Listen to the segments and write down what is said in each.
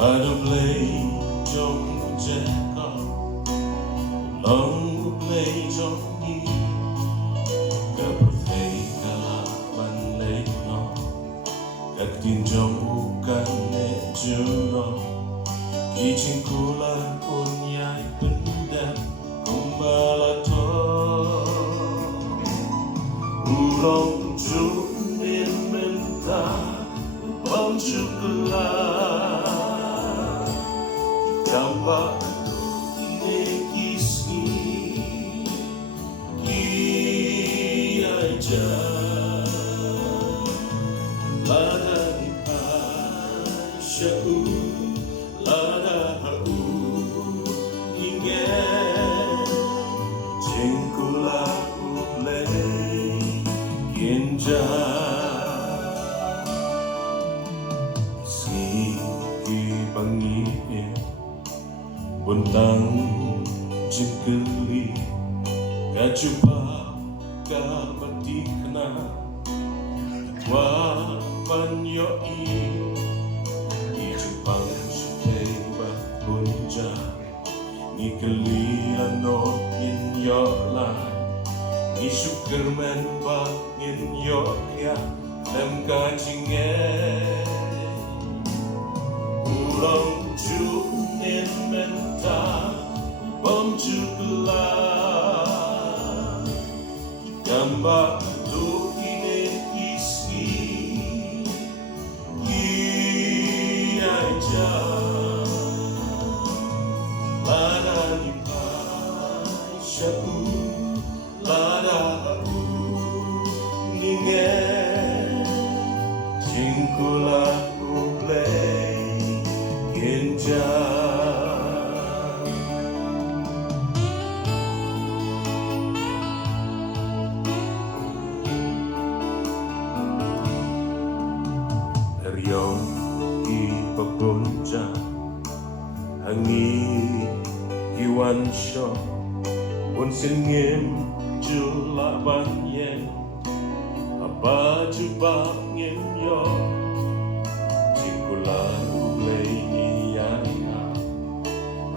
Baru play trong trẻ con lòng play trong đi cả play cả là ban lấy nó các tin trong căn nét chưa nó khi chính cô là ôn nhai vấn đẹp không ba là thôi lòng chút nên mình ta bóng chút là Gambar nekisi Kiaja Lada Ipasya'u Lada ha'u Ingin Jengkula ulay Kinja Siki pangin Buntang jengkeli Kacupa kabatikna Wapan yoi Di Jepang syuteba punja Ngikeli ano in yola Ni syukerman ba in yokya Lem kajinge Ulang junin menta Bom jugla Gambar tu ini isi Iaja Lada Ipasya'u Lada ha'u Ningen Jingkula ulay Kinja Riau ipabunja Hangi iwan syo Pun singim jula banyen Apa juba ngim yo Jikula ulay iya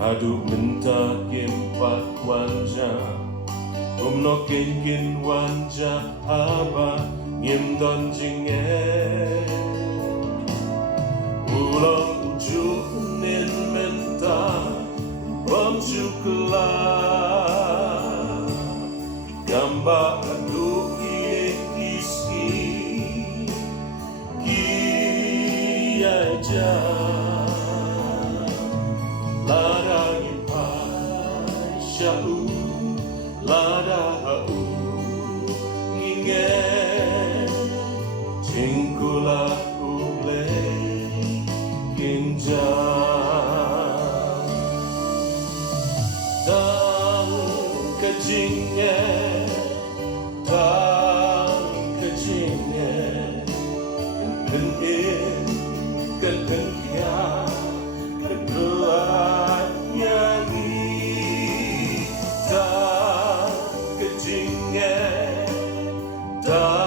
Adu minta kimpat wanja Umno kin wanja Aba ngim don jingin Ulang junin menta Bom jukla Gambar adu isi Kiaja Lada Ipasya'u Lada ha'u Ngingen Jingkula ulay Kinja Tang kejingnya Tang kejingnya Kenin ketenkia Kebelah yangi Tang kejingnya Tang